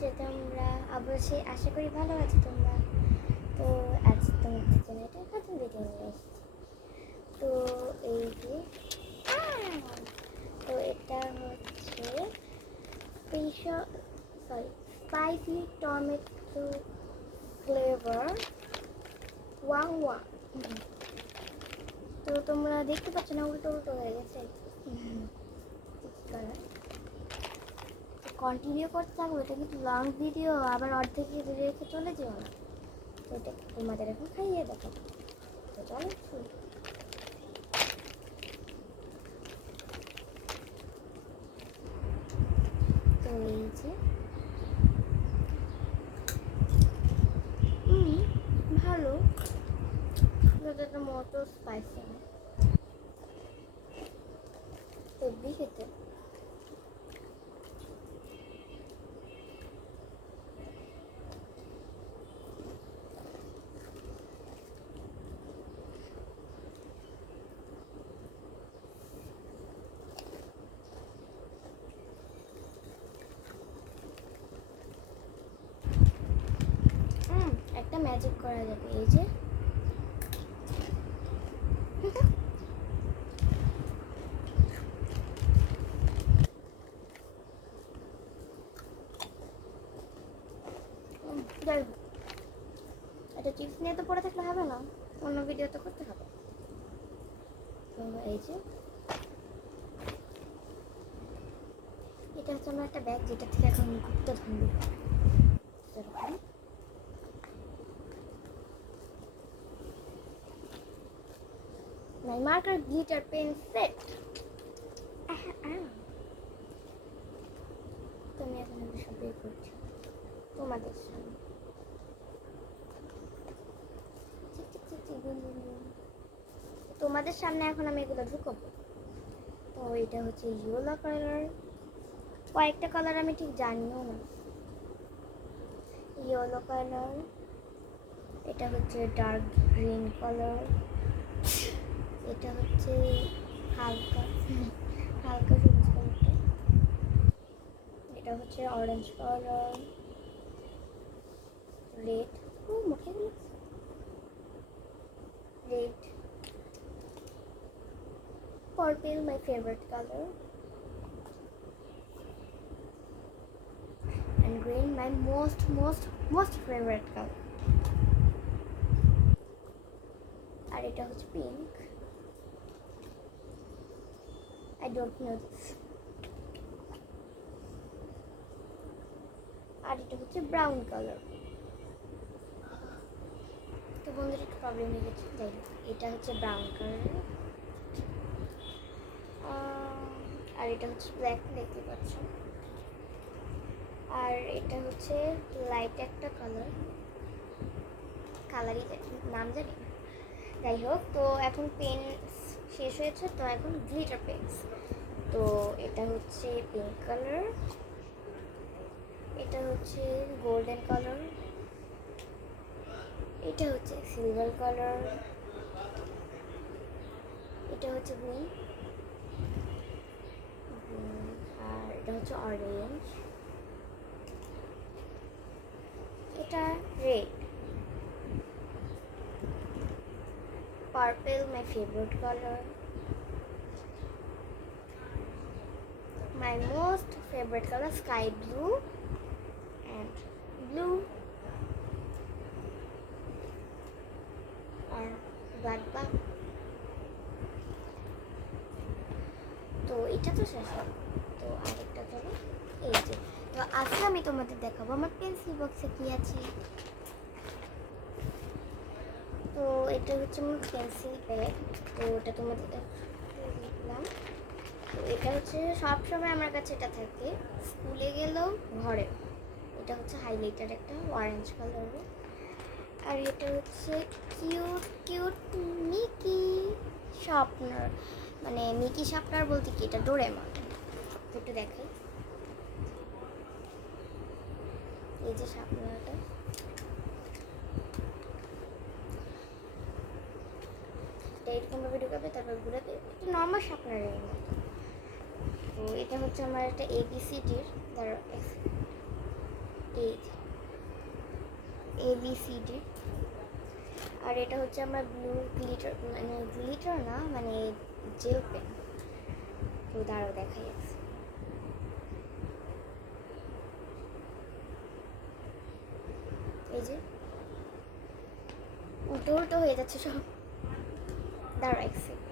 যে তোমরা অবশ্যই আশা করি ভালো আছো তোমরা। তো আজ তোমাদের জন্য একটা নতুন ভিডিও নিয়ে এসেছি। তো এই যে তো এটা হচ্ছে spicy tomato flavour Wang Wang. তো তোমরা দেখতে পাচ্ছ না, উল্টো উল্টো হয়ে গেছে। কন্টিনিউ করতে থাকবো, এটা কিন্তু লং ভিডিও, আবার অর্ধেক রেখে চলে যেও না। তো এটা তোমাদের এখন খাইয়ে দেখো। তো চলো শুরু। তো এই যে ভালো, এটা মতো স্পাইসি না, হেভি খেতে। একটা ম্যাজিক করা যাবে, এই যে যাই হোক, এটা চিপস নিয়ে তো পড়ে থাকলে হবে না, অন্য ভিডিও তো করতে হবে। তো এই যে এটা হচ্ছে আমার একটা ব্যাগ, যেটা থেকে এখন গুপ্তধন বের হবে। My marker glitter pen set. তো আমি এখন এগুলো সব বের করছি তোমাদের সামনে। তোমাদের সামনে এখন আমি এগুলো ঢুকাবো। তো এটা হচ্ছে ইয়েলো কালার, কয়েকটা কালার আমি ঠিক জানিও না। ইয়েলো কালার, এটা হচ্ছে ডার্ক গ্রিন কালার, এটা হচ্ছে হালকা হালকা সবুজ কালারটা, এটা হচ্ছে অরেঞ্জ কালার, রেড, মুখে red, purple my favourite colour, and green my most favorite color. আর এটা হচ্ছে pink, I don't know this. আর এটা হচ্ছে ব্রাউন কালার। তো বন্ধুরা একটু প্রবলেম হয়ে গেছে, যাই হোক, এটা হচ্ছে ব্রাউন কালার। আর এটা হচ্ছে ব্ল্যাক, দেখতে পাচ্ছ। আর এটা হচ্ছে লাইট একটা কালারই নাম জানি না, যাই হোক। তো এখন পেন শেষ হয়েছে, তো এখন গ্লিটার পেন্স। তো এটা হচ্ছে পিঙ্ক কালার, এটা হচ্ছে গোল্ডেন কালার, এটা হচ্ছে সিলভার কালার, এটা হচ্ছে গ্রিন, আর এটা হচ্ছে অরেঞ্জ, এটা red, purple my favourite colour, my most favorite color sky blue and blue or black. তো এটা তো শেষ হলো, তো আরেকটা চলো। এই যে, তো আজকে আমি তোমাদের দেখাবো আমার পেন্সিল বক্সে কি আছে। তো এটা হচ্ছে আমার পেন্সিল ব্যাগ, তো ওটা তোমাদের দেখলাম। তো এটা হচ্ছে সবসময় আমার কাছে এটা থাকে, স্কুলে গেলেও ঘরে। এটা হচ্ছে হাইলাইটার একটা অরেঞ্জ কালারের। আর এটা হচ্ছে কিউট কিউট মিকি শার্পনার, মানে মিকি শার্পনার বলতে কি, এটা ডোরেমন। একটু দেখাই, এই যে শার্পনারটা, এরকমভাবে ঢুকাবে, তারপর ঘুরাবে, এটা নর্মাল শার্পনারের মতো। তো এটা হচ্ছে আমার একটা ABCDর এই ABCD। আর এটা হচ্ছে আমার ব্লু গ্লিটার, মানে গ্লিটার না, মানে জেল পেন। তো দাঁড়াও দেখাই আছে। এই যে উল্টো উল্টো হয়ে যাচ্ছে সব, দাঁড়াও এক সেকেন্ড।